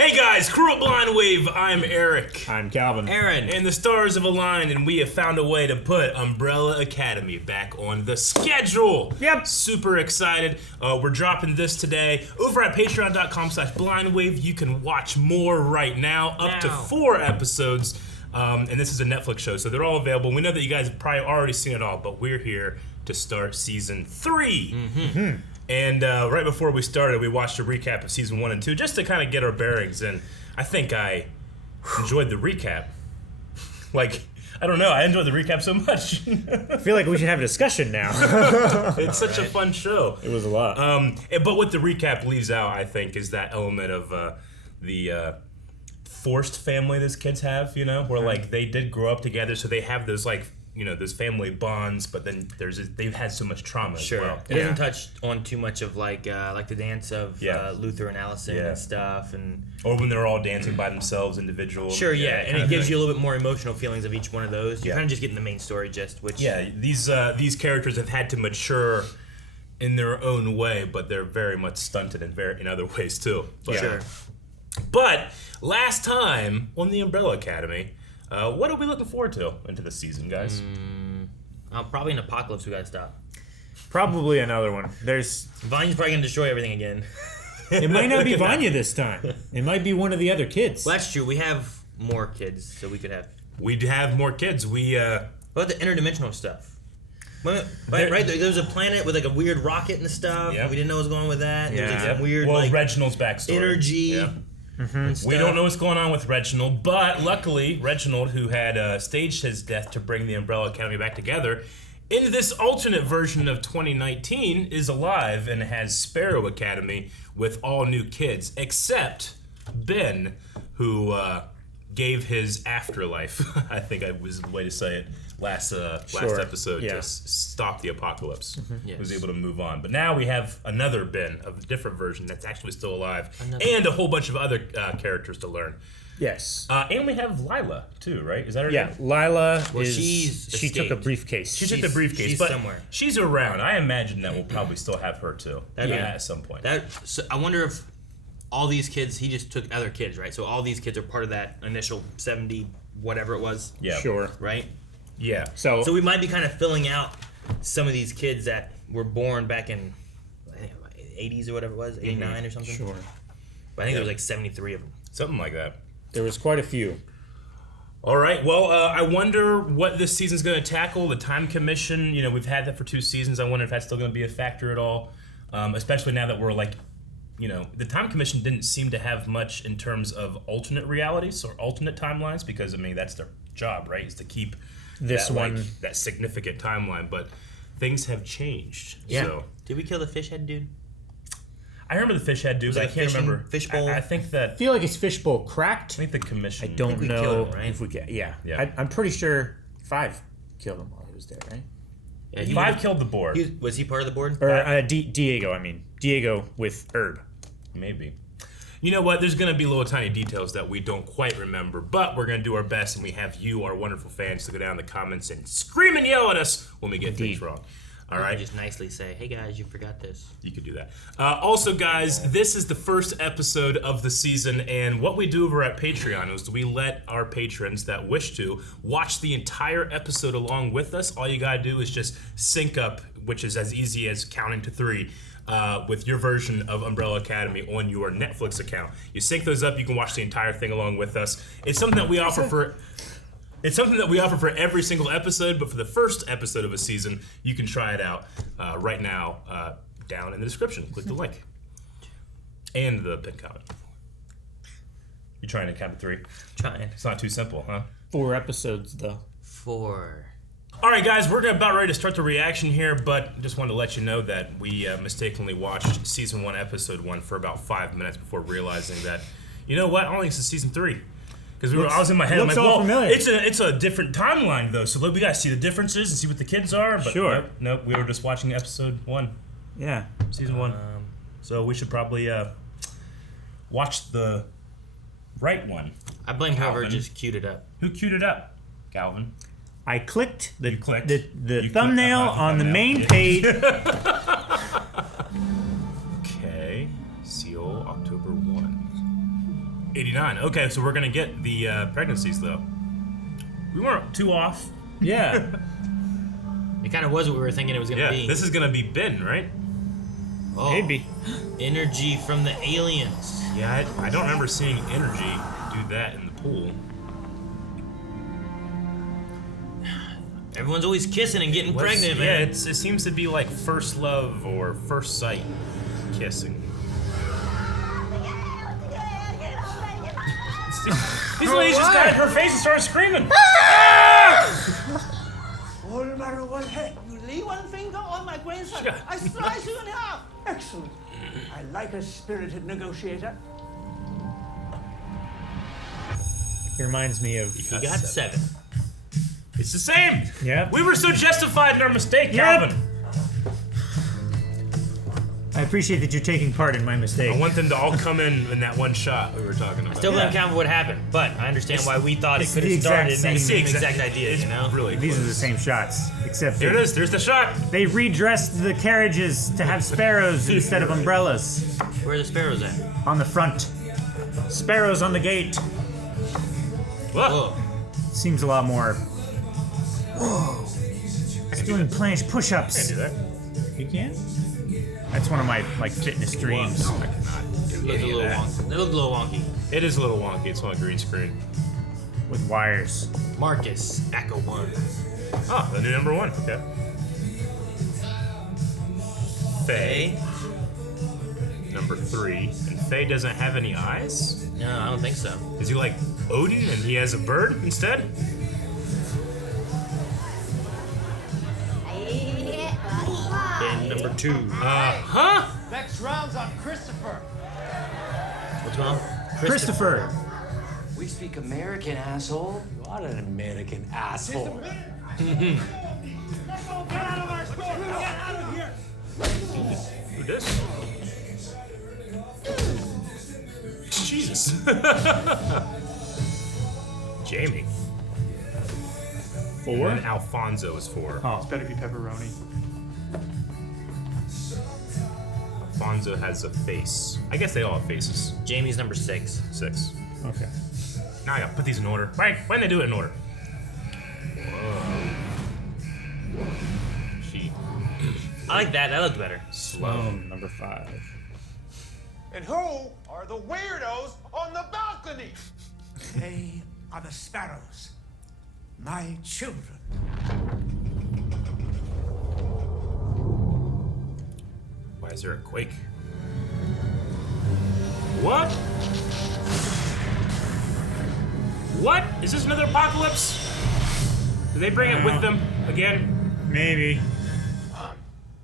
Hey guys, crew of Blind Wave, I'm Eric. I'm Calvin. Aaron. And the stars have aligned and we have found a way to put Umbrella Academy back on the schedule. Yep. Super excited. We're dropping this today. Over at patreon.com/blindwave, you can watch more right now, up to 4 episodes. And this is a Netflix show, so they're all available. We know that you guys have probably already seen it all, but we're here to start season 3. Mm-hmm. And right before we started, we watched a recap of season 1 and 2 just to kind of get our bearings. And I think I enjoyed the recap. Like, I don't know, I enjoyed the recap so much. I feel like we should have a discussion now. It's such a fun show. It was a lot. But what the recap leaves out, I think, is that element of the forced family those kids have, you know, where like they did grow up together, so they have those like, you know, those family bonds, but then they've had so much trauma as well. It doesn't touch on too much of like the dance of Luther and Allison and stuff, or when they're all dancing by themselves, individual. Sure, and it gives you a little bit more emotional feelings of each one of those. You're kind of just getting the main story gist, which these characters have had to mature in their own way, but they're very much stunted in other ways too. But, But last time on the Umbrella Academy, what are we looking forward to into the season, guys? Probably an apocalypse. We gotta stop. Probably another one. Vanya's probably gonna destroy everything again. It might not be Vanya this time. It might be one of the other kids. Well, that's true. We have more kids, so we could have. We'd have more kids. What about the interdimensional stuff? Right, there was a planet with like a weird rocket and stuff. Yep. We didn't know what was going on with that. Yeah. There was like some weird Reginald's backstory. Energy. Yeah. We don't know what's going on with Reginald, but luckily, Reginald, who had staged his death to bring the Umbrella Academy back together, in this alternate version of 2019, is alive and has Sparrow Academy with all new kids, except Ben, who gave his afterlife, I think was the way to say it, last episode to stop the apocalypse. Yes. Was able to move on. But now we have another Ben of a different version that's actually still alive, and a whole bunch of other characters to learn. Yes. And we have Lila too, right? Is that her name? Yeah, Lila she took a briefcase. She took the briefcase, she's but somewhere. She's around. I imagine that we'll probably still have her too. At some point. So I wonder if all these kids, he just took other kids, right? So all these kids are part of that initial 70 whatever it was. Yeah. Sure. Right? Yeah. So we might be kind of filling out some of these kids that were born back in, I think, 80s or whatever it was, 89 or something. Sure. But I think there was like 73 of them. Something like that. There was quite a few. All right. Well, I wonder what this season's going to tackle. The Time Commission, you know, we've had that for 2 seasons. I wonder if that's still going to be a factor at all, especially now that we're like, you know, the Time Commission didn't seem to have much in terms of alternate realities or alternate timelines because, I mean, that's their job, right, is to keep that significant timeline. But things have changed. Yeah. So. Did we kill the fish head dude? I remember the fish head dude, but I can't remember. Fishbowl? I think that... I feel like his fishbowl cracked. I think the commission... I don't know killed him, right? if we can. Yeah. I'm pretty sure 5 killed him while he was there, right? Yeah, 5 killed the board. Was he part of the board? Or Diego, Diego with Herb. Maybe. You know what? There's going to be little tiny details that we don't quite remember, but we're going to do our best, and we have you, our wonderful fans, to go down in the comments and scream and yell at us when we get things wrong. All right? Just nicely say, hey guys, you forgot this. You could do that. Also, guys, this is the first episode of the season, and what we do over at Patreon is we let our patrons that wish to watch the entire episode along with us. All you got to do is just sync up, which is as easy as counting to 3. With your version of Umbrella Academy on your Netflix account. You sync those up, you can watch the entire thing along with us. It's something that we offer for every single episode, but for the first episode of a season, you can try it out right now down in the description. Click the link. And the pinned comment. You trying to count to 3? Trying. It's not too simple, huh? 4 episodes, though. 4. All right, guys, we're about ready to start the reaction here, but just wanted to let you know that we mistakenly watched Season 1, Episode 1 for about 5 minutes before realizing that, you know what, I don't think this is Season 3. Because I was in my head, I'm like, well, it's a different timeline, though, so we got to see the differences and see what the kids are. But sure. Nope, we were just watching Episode 1. Yeah. Season 1. So we should probably watch the right one. I blame whoever just queued it up. Who queued it up? Calvin. I clicked the You thumbnail clicked on the main page. Okay. Seal October 1. 89. Okay, so we're gonna get the pregnancies though. We weren't too off. Yeah. It kind of was what we were thinking it was gonna be. This is gonna be Ben, right? Oh, Maybe. energy from the aliens. Yeah, I don't remember seeing energy do that in the pool. Everyone's always kissing and getting pregnant, Yeah, man. it seems to be like first love or first sight kissing. These ladies just got in her face and started screaming. Oh, no matter what, hey, you leave one finger on my grandson, I slice you in half. Excellent. I like a spirited negotiator. He reminds me of. He got 7. It's the same. Yeah. We were so justified in our mistake, Yep. Calvin. I appreciate that you're taking part in my mistake. I want them to all come in that one shot we were talking about. Still blame Yeah. Calvin for what happened, but I understand why we thought it it's could the have started exact that same- same exact idea, It's you know? really These are the close. same shots, except There it is. There's the shot. they redressed the carriages to have sparrows instead of umbrellas Where are the sparrows at? on the front. Sparrows on the gate. Whoa. Whoa. Seems a lot more. Whoa. It's doing planche Can't push-ups. do that. You can? That's one of my fitness dreams. I cannot do It looked a any of little that. wonky. It looked a little wonky. It is a little wonky. It's on a green screen. With wires. Marcus, Echo 1. Oh, the new number 1. Okay. Faye, number 3. And Faye doesn't have any eyes? No, I don't think so. Is he like Odin and he has a bird instead? And number 2. Huh? Next round's on Christopher. What's wrong? Christopher. We speak American, asshole. You are an American asshole. Get out of our store! Get out of here! Who this? Jesus. Jamie. 4? And Alfonso is 4. Oh. Better be pepperoni. Alfonso has a face. I guess they all have faces. Jamie's number 6. 6. Okay. Now I gotta put these in order. Right? Why didn't they do it in order? Whoa. She I like that. That looked better. Sloan, number 5. And who are the weirdos on the balcony? They are the Sparrows, my children. Why is there a quake? What? What? Is this another apocalypse? Did they bring it with them again? Maybe.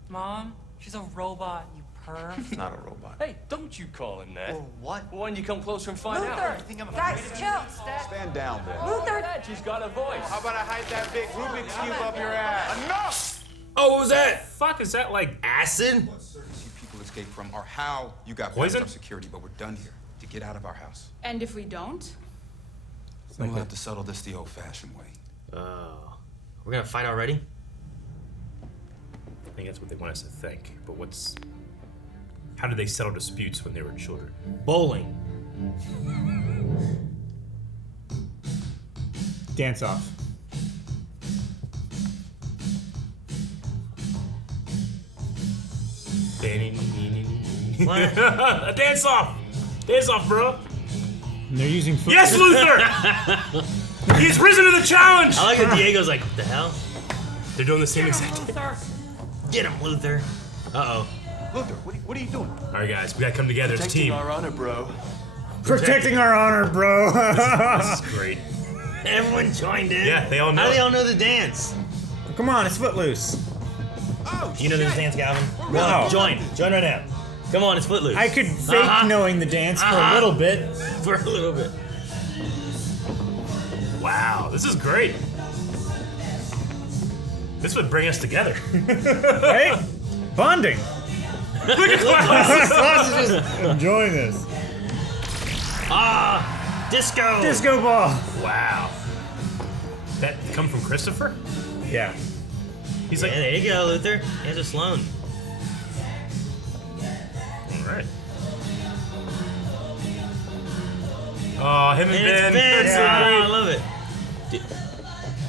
Mom, she's a robot, you perv. Not a robot. Hey, don't you call him that. Or what? Well, when you come closer and find out. Luther! think I'm Guys, afraid of chill! Stand down, Ben. Luther! She's got a voice. How about I hide that big Rubik's Cube up your ass? Enough! Oh, what was that? Fuck, is that like Acid? You people escaped from or how you got Poison? past our security, but we're done here. To get out of our house. And if we don't? Then we'll have to settle this the old-fashioned way. Oh. We're gonna fight already? I think that's what they want us to think. But how did they settle disputes when they were children? Bowling. Dance off. What? A dance off! Dance off, bro! And they're using foot. Yes, Luther! He's risen to the challenge! I like that Diego's like, what the hell? They're doing the same exact thing. Luther! Get him, Luther. Uh-oh. Luther, what are you doing? Alright, guys, we gotta come together as a Protecting team. our honor, bro. Protecting our honor, bro. This is great. Everyone joined in. Yeah, they all know How do they it. all know the dance? Come on, it's Footloose. Oh, Do you know this dance, Calvin? No. Join right now. Come on, it's Footloose. I could fake knowing the dance for a little bit. For a little bit. Wow, this is great. This would bring us together. Right? Bonding. Look at Klaus! Just enjoying this. Disco. Disco ball. Wow. That come from Christopher? Yeah. He's Yeah, like, there you go, Luther. Here's a Sloan. alright. Oh, him and Ben. Ben. Yeah. Oh, I love it.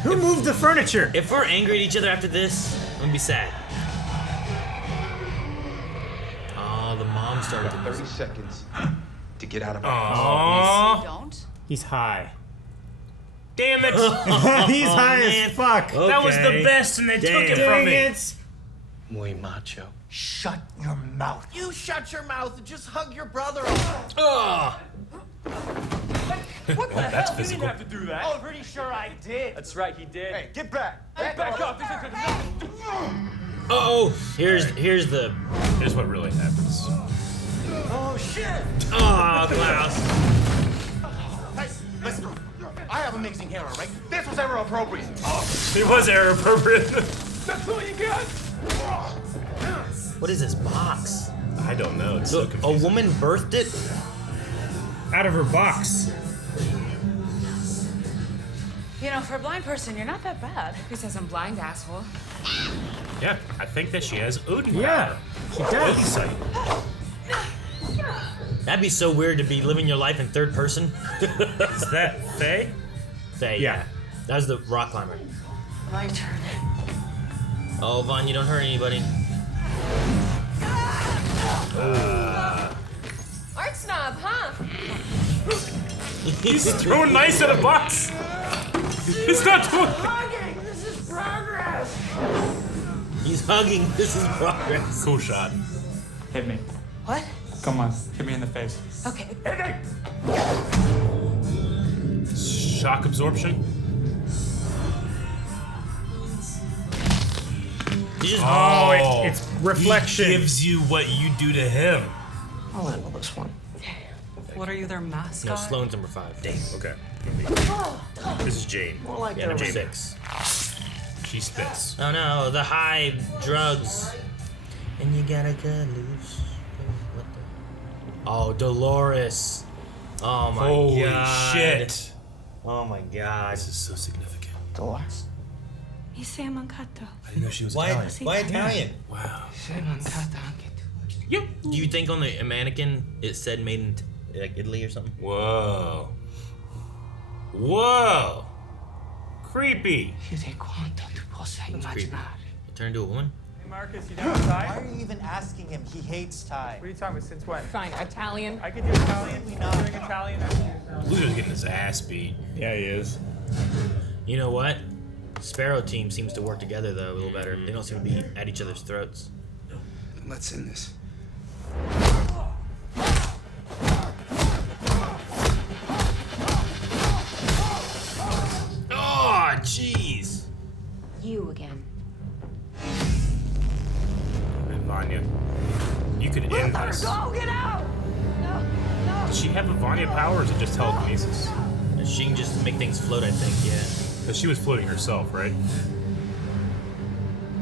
Who moved the furniture? If we're angry at each other after this, I'm gonna be sad. Oh, the mom started to 30 seconds to get out of my Aww. Don't. He's high. Damn it. He's high man. as fuck. That was the best, and they took it from Dang me. it. Muy macho. Shut your mouth. You shut your mouth and just hug your brother. Ugh. What the That's hell? You physical. didn't have to do that. Oh, I'm pretty sure I did. That's right, he did. Hey, get back. Back up. Oh, here's the. Here's what really happens. Oh, shit. Oh, Klaus. Hey, listen. I have amazing hair, all right? This was ever appropriate. It was error appropriate. That's all you got? What is this box? I don't know. It's so Look, a confusing. woman birthed it. Out of her box. You know, for a blind person, you're not that bad. Who says I'm blind, asshole? Yeah, I think that she has Odin. Yeah, she does. Sight. That'd be so weird to be living your life in third person. Is that Faye? Faye, Yeah. That was the rock climber. My turn. Oh, Vaughn, you don't hurt anybody. Art snob, huh? He's throwing nice at a box. He's not doing. Hugging. This is progress. He's hugging. This is progress. Cool shot. Hit me. What? Come on. Hit me in the face. Okay. Shock absorption. He just Oh, it's reflection. He gives you what you do to him. I'll handle this one. What are you, their no, mascot? Sloane's number 5. Dang. Okay. This is Jane. More like Yeah, their number Jane. 6. She spits. Oh no, the high drugs. And you gotta cut loose. What the? Oh, Dolores. Oh my Holy god. shit. Oh my god. This is so significant. Dolores. Mi sei mancato. I didn't know she was Why, Italian. why Italian? Wow. Do you think on the mannequin it said made in like Italy or something? Whoa. Whoa. Creepy. It turned into a woman? Hey, Marcus, you down with Thai? Why are you even asking him? He hates Thai. What are you talking about? Since when? Fine, Italian. I could do Italian. Doing Italian. Loser's getting his ass beat. Yeah, he is. You know what? Sparrow team seems to work together though a little better. They don't seem to be at each other's throats. Let's end this. Oh, jeez. You again. And Vanya. You could end this. Go, get out! Does she have a Vanya power or is it just telekinesis? She can just make things float, I think, yeah. Because she was floating herself, right?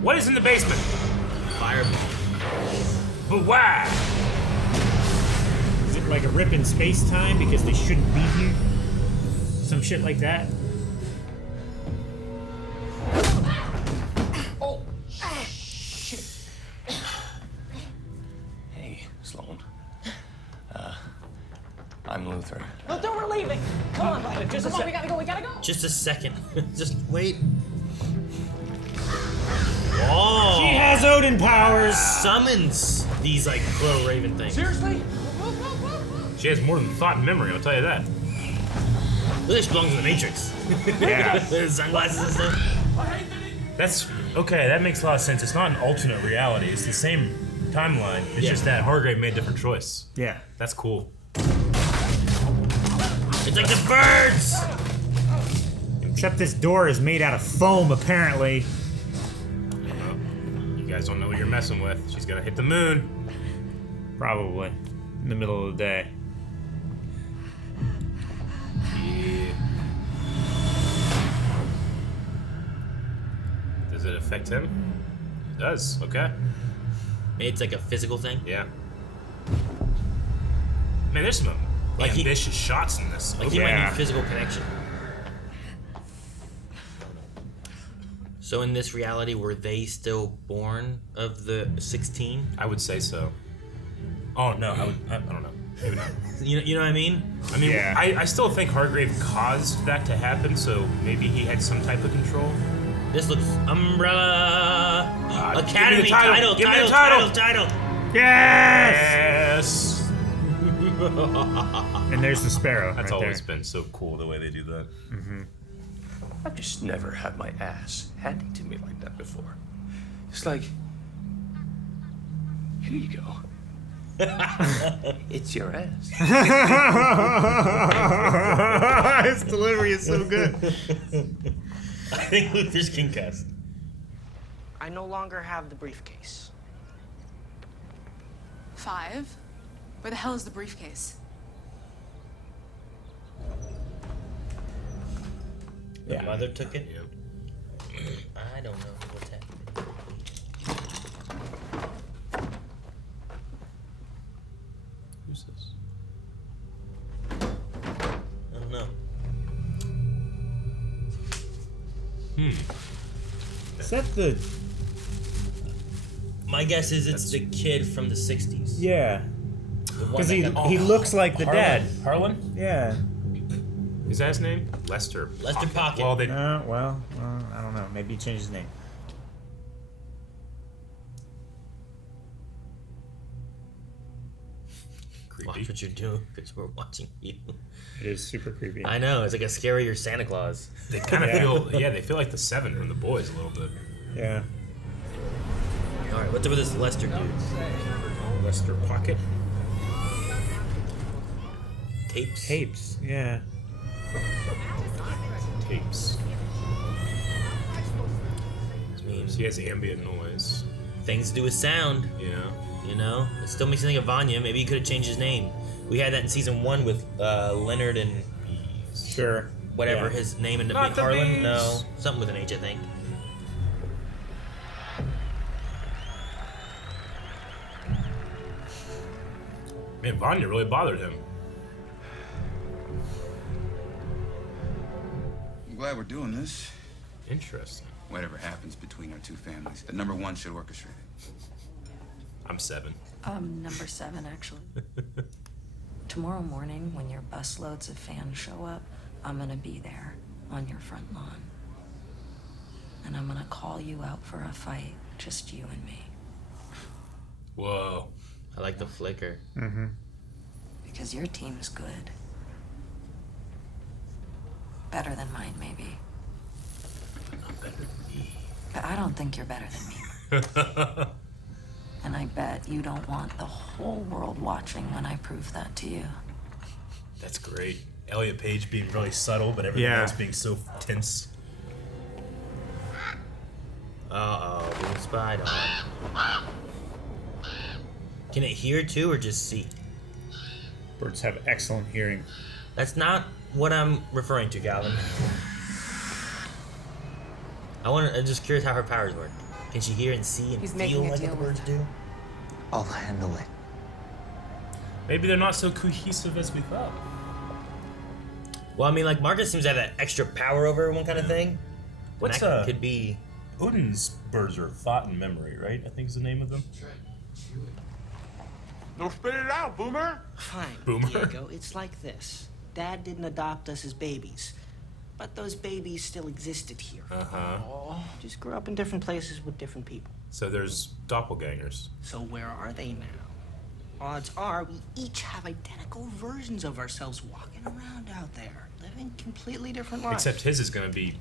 What is in the basement? Fireball. But why? Is it like a rip in space time because they shouldn't be here? Some shit like that. Oh, shit. Hey, Sloan. I'm Luther. No, don't we're leaving. Come on, Violet. Just Come on, we gotta go, we gotta go. Just a second. Just wait. Oh! She has Odin powers. Summons these like crow raven things. Seriously? She has more than thought and memory, I'll tell you that. This belongs in the Matrix. Yeah. Sunglasses and stuff. That's okay, that makes a lot of sense. It's not an alternate reality, it's the same timeline. It's Yeah. just that Hargrave made a different choice. Yeah. That's cool. It's like the birds! Except this door is made out of foam, apparently. You guys don't know what you're messing with. She's gonna hit the moon. Probably. In the middle of the day. Yeah. Does it affect him? It does, okay. It's like a physical thing. Yeah. Man, there's some Like he- ambitious shots in this. Like he Okay. might Yeah. need physical connection. So in this reality, were they still born of the 16? I would say so. Oh no, I don't know. You know what I mean? I mean, Yeah. I still think Hargrave caused that to happen, so maybe he had some type of control. This looks Umbrella give me Academy the title. Give me the title. title. Yes. Yes! And there's the Sparrow. That's right always there. been so cool the way they do that. I've just never had my ass handed to me like that before. It's like, here you go. It's your ass. His delivery is so good. I think Luther's concussed. I no longer have the briefcase. 5? Where the hell is the briefcase? The mother took it? I don't know what's happening. Who's this? I don't know. Is that the? My guess is it's the kid from the 60s. Yeah. Because Because he looks like the dad. Harlan? Yeah. Is that his name? Lester. Lester Pocket. Well, they. Well, I don't know. Maybe he changed his name. Creepy. Watch what you're doing, because we're watching you. It is super creepy. I know, it's like a scarier Santa Claus. They kind of feel. Yeah, they feel like the Seven from the Boys a little bit. Yeah. Alright, what's up with this Lester dude? Lester Pocket. Tapes? Tapes. Yeah. Tapes. I mean, He has ambient noise. things to do with sound, Yeah. you know? It still makes me think of Vanya. Maybe he could have changed his name. We had that in season 1 with Leonard and Sure. whatever Yeah. his name ended Not up the being. Harlan? bees. No. Something with an H, I think. Man, Vanya really bothered him. I'm glad we're doing this. Interesting. Whatever happens between our two families, the number one should orchestrate it. I'm 7. Number 7, actually. Tomorrow morning, when your busloads of fans show up, I'm gonna be there on your front lawn. And I'm gonna call you out for a fight, just you and me. Whoa. I like the flicker. Mm-hmm. Because your team's good. Better than mine, maybe. Not better than me. But I don't think you're better than me. And I bet you don't want the whole world watching when I prove that to you. That's great. Elliot Page being really subtle, but everything Yeah. else being so tense. Uh-oh, being spied on. Can it hear too, or just see? Birds have excellent hearing. That's not what I'm referring to, Calvin. I'm just curious how her powers work. Can she hear and see and He's feel making a like what deal the with birds do? I'll handle it. Maybe they're not so cohesive as we thought. Well, I mean, like, Marcus seems to have that extra power over everyone kind of thing. What's, And that could be... Odin's birds are thought and memory, right? I think is the name of them. No, spit it out, Boomer. Fine, Boomer. Diego, it's like this. Dad didn't adopt us as babies. But those babies still existed here. Uh-huh. Just grew up in different places with different people. So there's doppelgangers. So where are they now? Odds are we each have identical versions of ourselves walking around out there, living completely different lives. Except his is going to be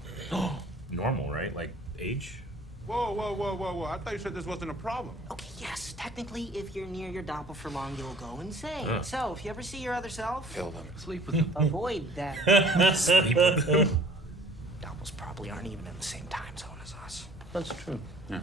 normal, right? Like age? Whoa. I thought you said this wasn't a problem. Okay, yes, technically, if you're near your doppel for long, you'll go insane. Huh. So, if you ever see your other self, Kill them. Sleep with them. avoid that. Sleep with them. Doppels probably aren't even in the same time zone as us. That's true. Yeah.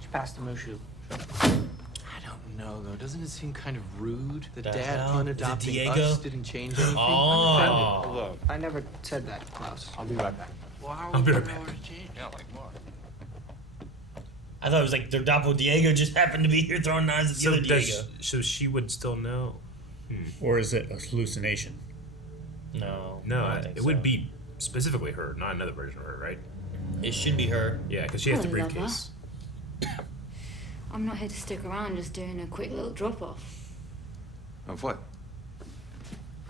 Just pass the Mushu. I don't know, though. Doesn't it seem kind of rude that The Dad hell? Is it unadopting Diego? us didn't change anything? Oh. Look, I never said that, Klaus. I'll be right back. Well, how I'll be would right you know back. where to change? Yeah, like more. I thought it was like their doppel Diego just happened to be here throwing knives at the other Diego. So she would still know? Or is it a hallucination? No. No, I don't think it would so. be specifically her, not another version of her, right? It should be her. Yeah, because she has the Hello, lover. briefcase. I'm not here to stick around, just doing a quick little drop off. Of what?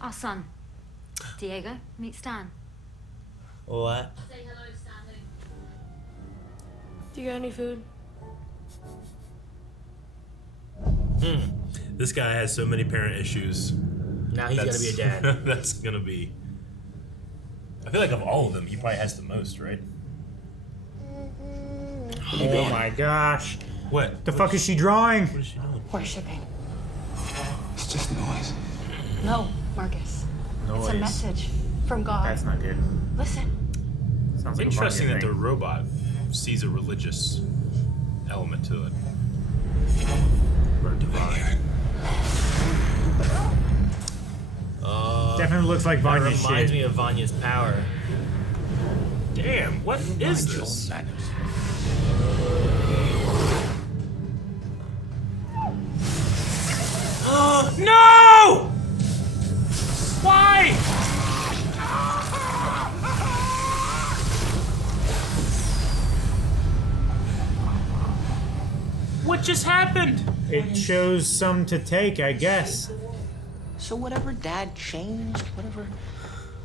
Our son, Diego, meet Stan. What? Say hello, Stanley. Do you got any food? This guy has so many parent issues. Now he's gonna be a dad. That's gonna be. I feel like of all of them, he probably has the most, right? Oh my gosh. What? The fuck is she drawing? What is she doing? We're shipping. It's just noise. No, Marcus. It's a Noise. message from God. That's not good. Listen. Sounds like Interesting a that the thing. robot sees a religious element to it. Or divine. Definitely looks like That Vanya's reminds shit. me of Vanya's power. Damn, what is this? No! Why? What just happened? It shows some to take, I guess. So whatever Dad changed, whatever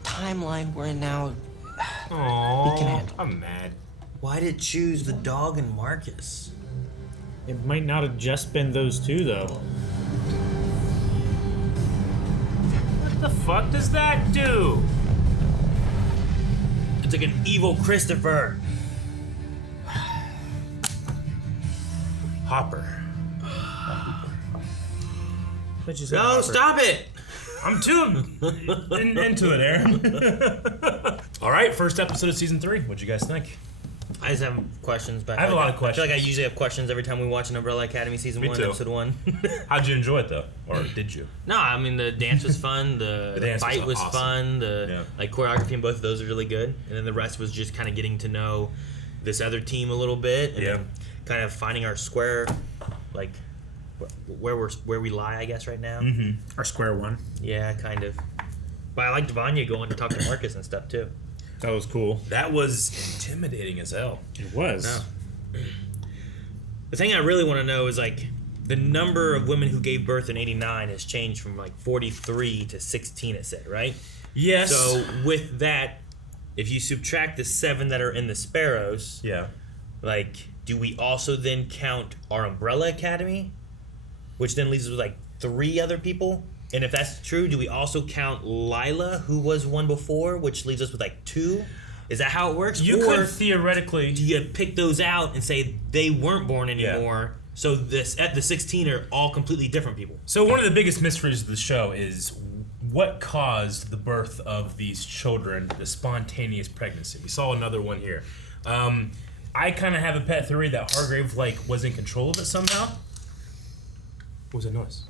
timeline we're in now, Aww, can handle. I'm mad. Why did it choose the dog and Marcus? It might not have just been those two, though. What the fuck does that do? It's like an evil Christopher. Hopper. No, stop it! I'm too into it, Aaron. All right, first episode of season 3. What'd you guys think? I just have questions. But I have a lot of I questions. feel like I usually have questions every time we watch an Umbrella Academy season Me 1, too. episode 1. How'd you enjoy it though, or did you? No, I mean the dance was fun. The dance fight was was awesome. fun. The like choreography in both of those are really good. And then the rest was just kind of getting to know this other team a little bit, and then kind of finding our square, like where we lie, I guess, right now. Our square one. Yeah, kind of. But I liked Vanya going to talk to Marcus and stuff too. That was cool. That was intimidating as hell. It was. No. The thing I really want to know is like the number of women who gave birth in '89 has changed from like 43 to 16. It said, right? Yes. So with that, if you subtract the 7 that are in the Sparrows, like, do we also then count our Umbrella Academy, which then leaves us with like 3 other people? And if that's true, do we also count Lila, who was one before, which leaves us with like 2? Is that how it works? You or could theoretically. do you pick those out and say they weren't born anymore? So this at the 16 are all completely different people. So one of the biggest mysteries of the show is what caused the birth of these children, the spontaneous pregnancy. We saw another one here. I kind of have a pet theory that Hargrave was in control of it somehow. What was that noise?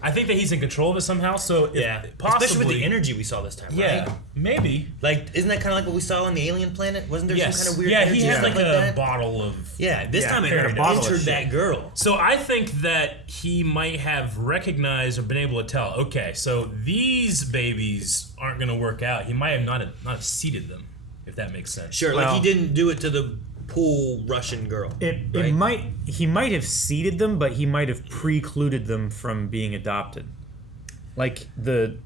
I think that he's in control of it somehow. So possibly, especially with the energy we saw this time. Yeah, right? maybe. Like, isn't that kind of like what we saw on the alien planet? Wasn't there some kind of weird? Yeah, energy he had like a that? bottle of. Yeah, this time it a bottle of entered shit. that girl. So I think that he might have recognized or been able to tell. Okay, so these babies aren't going to work out. He might have not have seeded them, if that makes sense. Sure, like he didn't do it to the pool Russian girl. He might have seeded them, but he might have precluded them from being adopted. Like the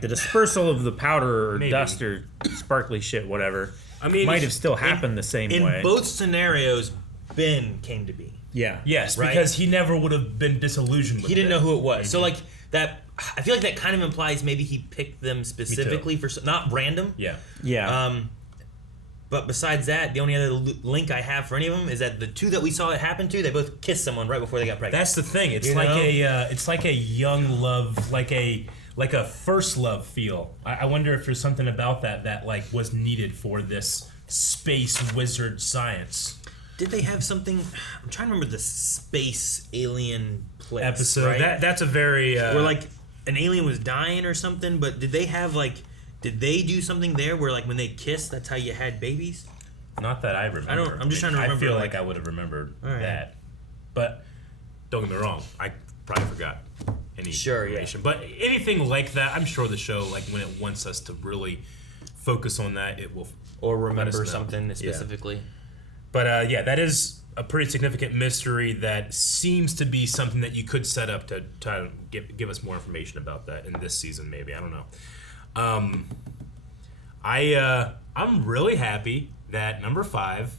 dispersal of the powder or Maybe. dust or sparkly shit, whatever. I mean, might have still happened the same way. In both scenarios, Ben came to be. Yeah. Yes, Right? because he never would have been disillusioned with He didn't them. know who it was. So like that, I feel like that kind of implies maybe he picked them specifically for not random. Yeah. Yeah. But besides that, the only other link I have for any of them is that the 2 that we saw it happen to, they both kissed someone right before they got pregnant. That's the thing. It's You like know? it's like a young love, like a first love feel. I wonder if there's something about that like was needed for this space wizard science. Did they have something? I'm trying to remember the space alien place Episode. Right? That's a very where like an alien was dying or something. But did they have like? Did they do something there where like when they kissed, that's how you had babies? Not that I remember. I'm just trying to remember. I feel like I would have remembered that, but don't get me wrong. I probably forgot any information. But anything like that, I'm sure the show, like when it wants us to really focus on that, it will or let us remember know. something Yeah. specifically. But that is a pretty significant mystery that seems to be something that you could set up to try to give us more information about that in this season, maybe. I don't know. I'm really happy that number 5,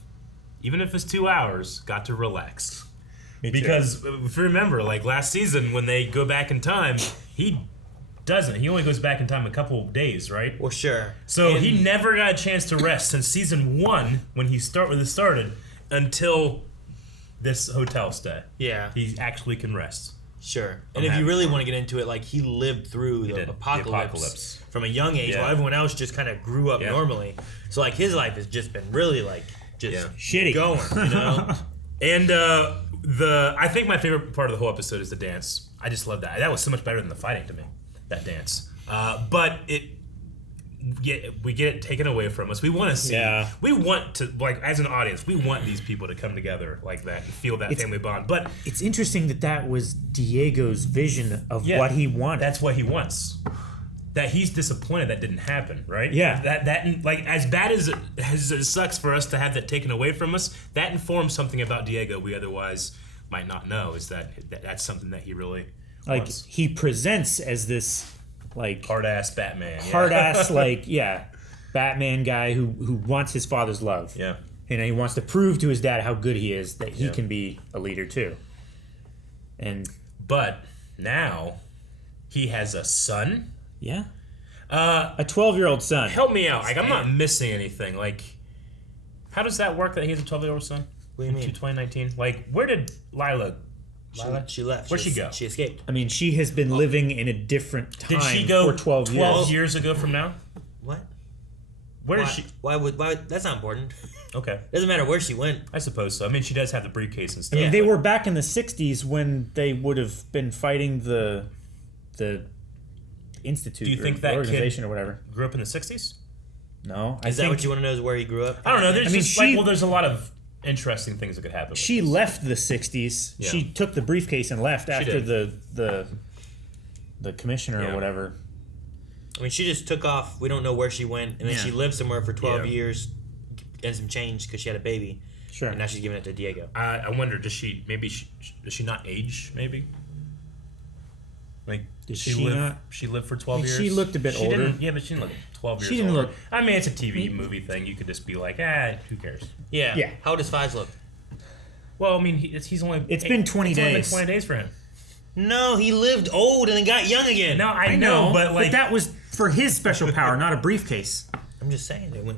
even if it's 2 hours, got to relax. Me too. Because if you remember, like last season when they go back in time, he doesn't. He only goes back in time a couple of days, right? Well, sure. So he never got a chance to rest since season 1 when it started until this hotel stay. Yeah. He actually can rest. Sure. And if you really want to get into it, like he lived through the apocalypse from a young age, while everyone else just kind of grew up normally. So like his life has just been really like just shitty going, you know. And I think my favorite part of the whole episode is the dance. I just love that. That was so much better than the fighting to me. That dance. But we get it taken away from us. We want to see. Yeah. We want to, like, as an audience, we want these people to come together like that and feel that family bond. But it's interesting that was Diego's vision of what he wanted. That's what he wants. That he's disappointed that didn't happen, right? Yeah. That like as bad as it sucks for us to have that taken away from us, that informs something about Diego we otherwise might not know. Is that's something that he really wants. He presents as this like hard ass Batman, Batman guy who wants his father's love. Yeah, and he wants to prove to his dad how good he is, that he can be a leader too. But now he has a son. Yeah, a 12-year-old son. Help me out. Like I'm not missing anything. Like, how does that work? That he has a 12-year-old son. What do you mean? 2019. Like, where did Lila? She left. Where'd she go? She escaped. I mean, she has been living in a different time. Did she go for 12 years? 12 years ago from now? What? Where did she? Why? That's not important. Okay. Doesn't matter where she went. I suppose so. I mean, she does have the briefcase and stuff. I mean, they were back in the 60s when they would have been fighting the institute. Do you think that organization kid or whatever grew up in the 60s? No. Is that what you want to know? Is where he grew up? I don't know. There's a lot of interesting things that could happen. She left the 60s. Yeah. She took the briefcase and left after the commissioner or whatever. I mean, she just took off. We don't know where she went, and then she lived somewhere for 12 years and some change because she had a baby. Sure. And now she's giving it to Diego. I wonder, does she not age? Maybe. Like, Did she lived for 12 years? She looked a bit older. Yeah, but she didn't look 12 years She didn't older. look... I mean, it's a TV movie thing. You could just be like, who cares? Yeah. How does Fives look? Well, I mean, he's only... It's been 20 days. It's only been 20 days for him. No, he lived old and then got young again. No, I know, but like... But that was for his special power, not a briefcase. I'm just saying, they went...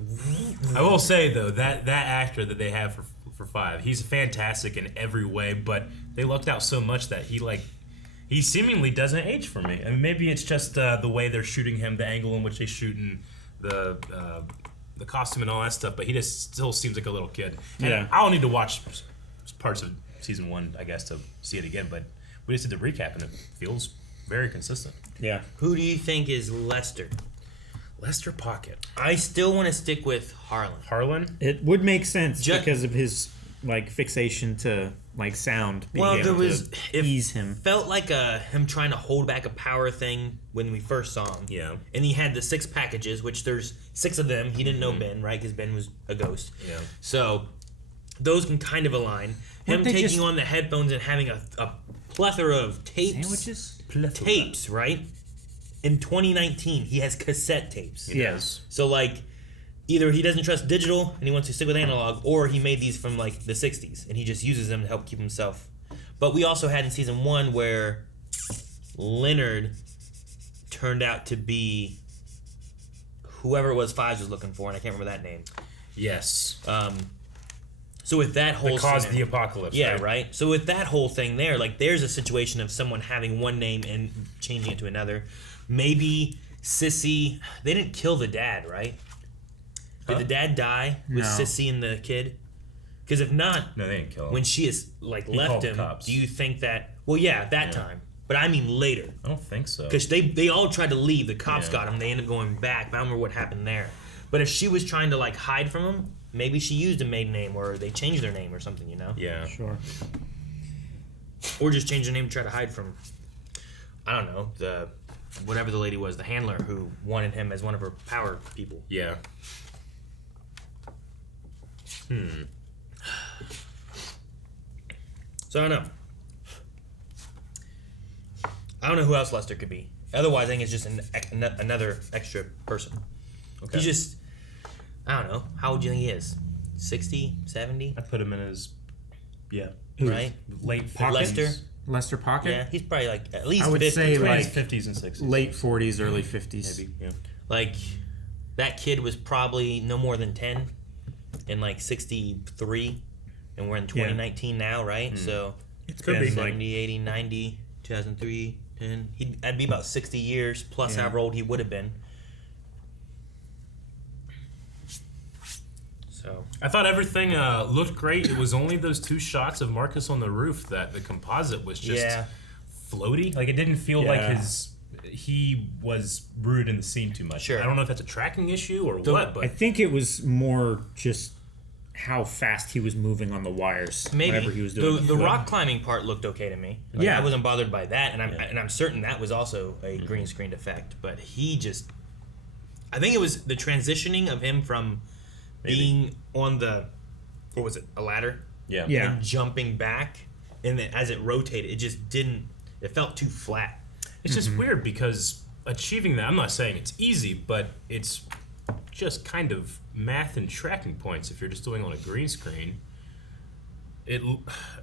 I will say, though, that actor that they have for Five, he's fantastic in every way, but they lucked out so much that he seemingly doesn't age for me. I mean, maybe it's just the way they're shooting him, the angle in which they shoot, and the costume and all that stuff. But he just still seems like a little kid. And I'll need to watch parts of season 1, I guess, to see it again. But we just did the recap, and it feels very consistent. Yeah. Who do you think is Lester? Lester Pocket. I still want to stick with Harlan. Harlan? It would make sense because of his like fixation to like sound. Well, there was ease him. Felt like him trying to hold back a power thing when we first saw him. Yeah. And he had the 6 packages, which there's 6 of them. He didn't know Ben, right? Because Ben was a ghost. Yeah. So those can kind of align. Him taking on the headphones and having a plethora of tapes. Sandwiches? Tapes, right? In 2019, he has cassette tapes. Yes. So like, either he doesn't trust digital and he wants to stick with analog, or he made these from like the 60s and he just uses them to help keep himself. But we also had in season 1 where Leonard turned out to be whoever it was Fives was looking for, and I can't remember that name. Yes. So with that whole that caused the apocalypse. Yeah, right? So with that whole thing there, like there's a situation of someone having one name and changing it to another. Maybe Sissy, they didn't kill the dad, right? Did the dad die with Sissy and the kid? Because if not, no, they didn't kill him. When she is like left him, do you think that? Well, yeah, that time. But I mean later. I don't think so. Because they all tried to leave. The cops got him. They ended up going back. But I don't remember what happened there. But if she was trying to like hide from him, maybe she used a maiden name, or they changed their name or something. You know? Yeah. Sure. Or just change their name to try to hide from, I don't know, whatever the lady was, the handler who wanted him as one of her power people. Yeah. So I don't know. I don't know who else Lester could be. Otherwise, I think it's just another extra person. Okay. He's just, I don't know. How old do you think he is? 60, 70? I'd put him in as, right? Late Lester? Lester Pocket? Yeah, he's probably like at least I would 50, say like 50s and 60s. Late 40s, early 50s. Maybe, yeah. Like, that kid was probably no more than 10 in like 63, and we're in 2019 now, right? So It could be 70, 80, 90, 2003, 10. That'd be about 60 years plus however old he would have been. So I thought everything looked great. It was only those 2 shots of Marcus on the roof that the composite was just floaty. Like, it didn't feel like he was rooted in the scene too much. Sure. I don't know if that's a tracking issue or what, but I think it was more just how fast he was moving on the wires. maybe Whenever he was doing the rock climbing part looked okay to me. Like, I wasn't bothered by that, and I'm certain that was also a green screened effect. But he just, I think it was the transitioning of him from being on the, what was it, a ladder? And jumping back, and then as it rotated, it just didn't. It felt too flat. It's just weird because achieving that, I'm not saying it's easy, but it's just kind of math and tracking points if you're just doing on a green screen. It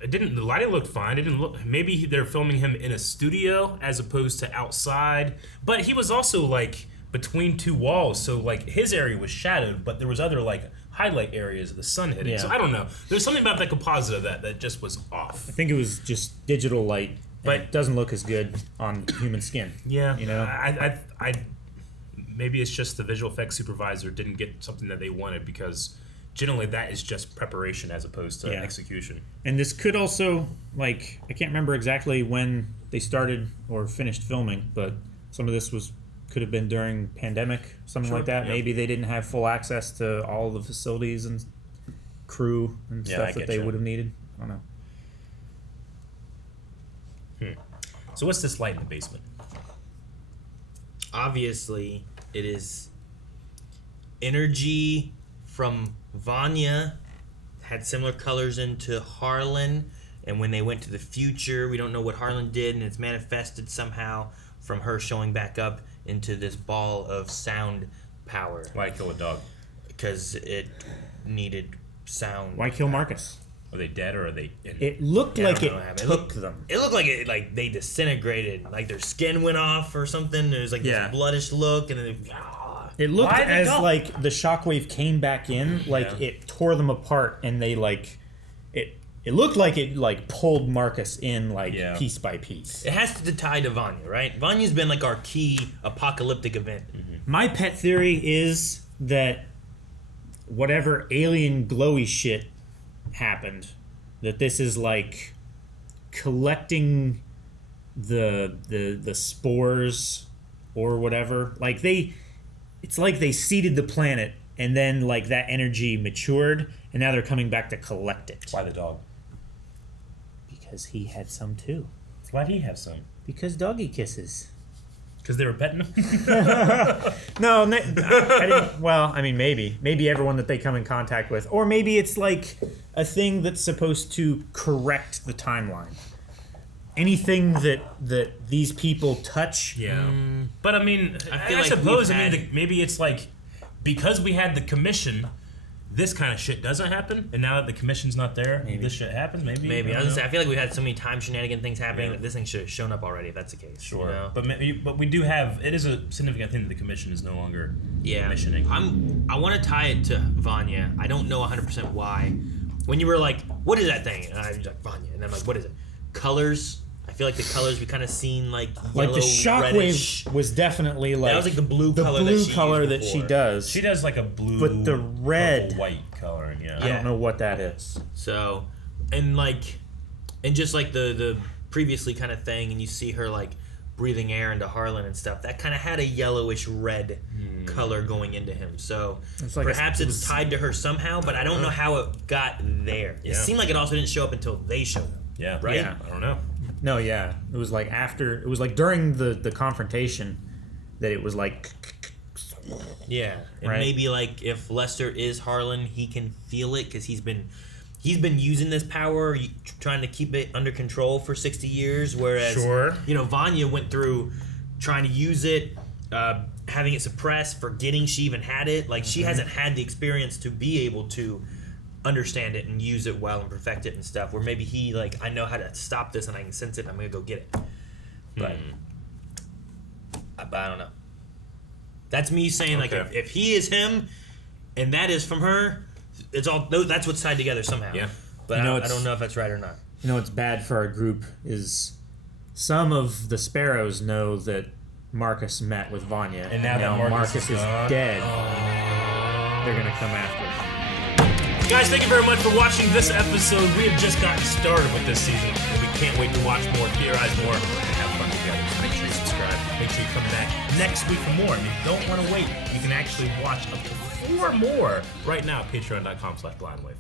didn't, the lighting looked fine. It didn't look, maybe they're filming him in a studio as opposed to outside, but he was also like between 2 walls, so like his area was shadowed, but there was other like highlight areas of the sun hitting. So I don't know. There's something about the composite of that just was off. I think it was just digital light, but it doesn't look as good on human skin. Yeah, you know. I maybe it's just the visual effects supervisor didn't get something that they wanted, because generally that is just preparation as opposed to execution. And this could also, like, I can't remember exactly when they started or finished filming, but some of this could have been during pandemic, something like that. Maybe they didn't have full access to all the facilities and crew and stuff that they would have needed. I don't know. So what's this light in the basement? Obviously, it is energy from Vanya. Had similar colors into Harlan, and when they went to the future, we don't know what Harlan did, and it's manifested somehow from her showing back up into this ball of sound power. Why kill a dog? Because it needed sound. Why kill Marcus? Are they dead or are they? It looked like it took them. It looked like it, like they disintegrated, like their skin went off or something. There's like this bloodish look, and then it looked as like the shockwave came back in, like it tore them apart, and they like it. It looked like it like pulled Marcus in like piece by piece. It has to tie to Vanya, right? Vanya's been like our key apocalyptic event. My pet theory is that whatever alien glowy shit happened, that this is like collecting the spores or whatever. Like it's like they seeded the planet, and then like that energy matured, and now they're coming back to collect it. Why the dog? Because he had some too. Why'd he have some? Because doggy kisses. Because they were petting him? No, I didn't. Well, I mean, maybe everyone that they come in contact with, or maybe it's like a thing that's supposed to correct the timeline. Anything that these people touch. Yeah, but I mean, I suppose maybe it's like because we had the commission, this kind of shit doesn't happen, and now that the commission's not there, this shit happens. Maybe. I was gonna say, I feel like we had so many time shenanigan things happening that this thing should have shown up already. If that's the case, sure. You know? But we do have. It is a significant thing that the commission is no longer commissioning. I want to tie it to Vanya. I don't know 100% why. When you were like, "What is that thing?" and I was like, "Vanya," and I'm like, "What is it?" Colors. I feel like the colors we kind of seen like yellow, like the reddish. shockwave was definitely like that was like the blue color that she does. She does like a blue, but the red, white coloring. Yeah, I don't know what that is. So, and just like the previously kind of thing, and you see her like breathing air into Harlan and stuff. That kind of had a yellowish red color going into him. So it's like perhaps it's tied to her somehow, but I don't know how it got there. It seemed like it also didn't show up until they showed up. Yeah, right. Yeah. I don't know. No, yeah. It was like after. It was like during the confrontation that it was like. Yeah, and maybe like if Lester is Harlan, he can feel it because he's been he's been using this power, trying to keep it under control for 60 years, whereas, Vanya went through trying to use it, having it suppressed, forgetting she even had it. Like, she hasn't had the experience to be able to understand it and use it well and perfect it and stuff, where maybe he, like, I know how to stop this and I can sense it and I'm going to go get it. But I don't know. That's me saying, like, if he is him and that is from her, it's all that's what's tied together somehow. Yeah. But I don't know if that's right or not. You know what's bad for our group is some of the Sparrows know that Marcus met with Vanya, and now that Marcus is dead, they're gonna come after him. Guys, thank you very much for watching this episode. We have just gotten started with this season, and we can't wait to watch more, theorize more, and have fun together. So make sure you subscribe. Make sure you come back next week for more. And if you don't want to wait, you can actually watch up to 4 more right now. Patreon.com/blindwave.